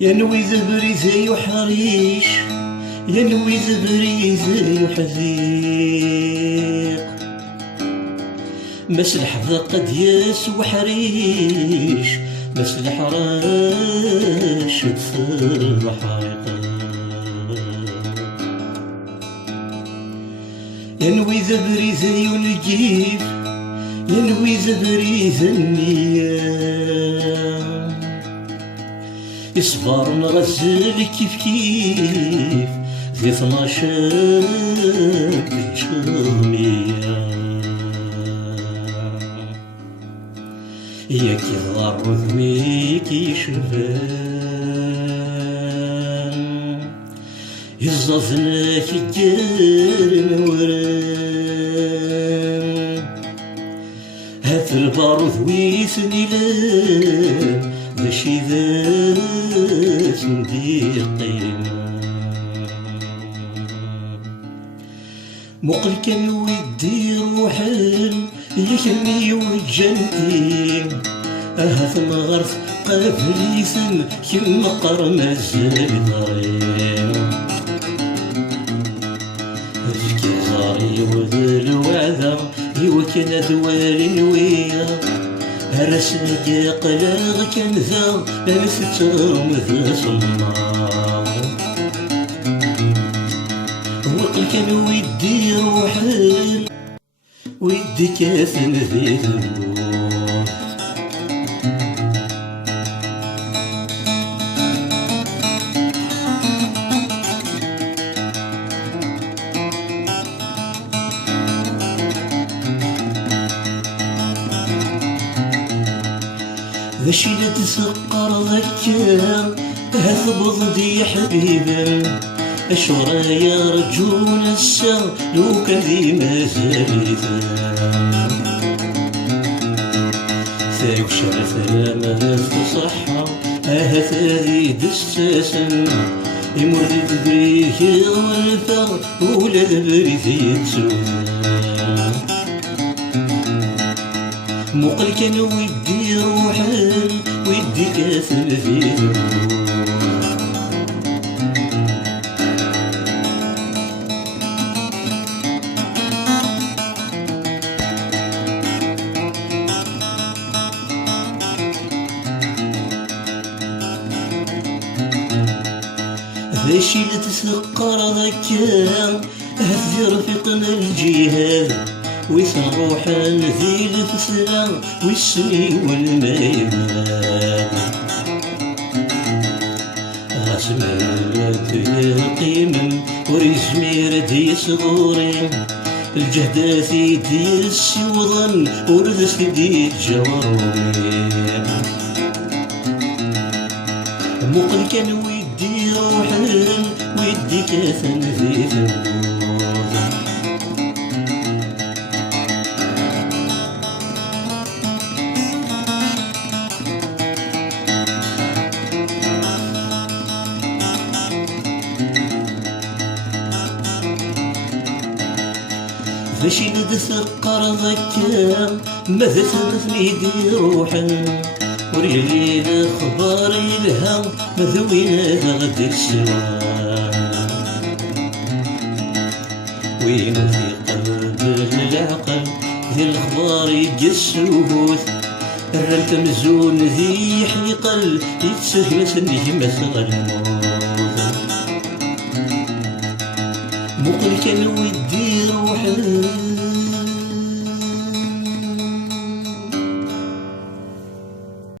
ينوي ذبري زي وحريش، ينوي ذبري زي وحذيق، مسلح ذق دياس وحريش، مسلح راشد في الحريق. ينوي ذبري زي ونجيب، ينوي ذبري زي النيام، يصبر نغزل كيف كيف ذي 12 جمية. ياك يضر ذويك يشفان، يزظناك الجار نوران، هات البارود ويثني لان ماشي ذات ندير قيمة. مقل كان ودي روحان يكمي وجنتي، أهث مغرف قابل يثم كيما قرما الزبيطارين، ذكي زاري وذا الوعدة يوكن ذوالي نوية، هرسنك قلاغ كان ذا أنفترم ذا صمار. وقل كان ودي روحان ودي كاثن ذي ذنبور. ذاشي لا تسقر ذكا هثبض دي حبيبا، أشورايا رجون السا لو كان ذي مازال ثام، ثايق شرف سلامة وصحة أهث ذي دستاسا، يمر ذي ذبريه والفا ولا ذبري ذي تسودا. مقل كان ودي روحان ودي كاثن في ذنبور. ذاشي لا تسقر ذكا هذي رفيقنا الجهاد، ويث روحان ذي الفسرة والسني والميمان، غاسمات القيمم وريزمير دي صغوري، الجهدات دي السوضن وردس دي الجوروي. مقل كان ودي روحان ودي كاثن ذي ذنبور. ذاشي لا تسقر ذكا ماذا تمثني دي روحا، ورجلي الأخبار يلها مذوينا غدك سوا، وين في قلب العقل ذي الأخبار يجسوث، الرمت مزون ذي يحيقل يتسهل سنه مثل الموت. مقل كان ودي روحان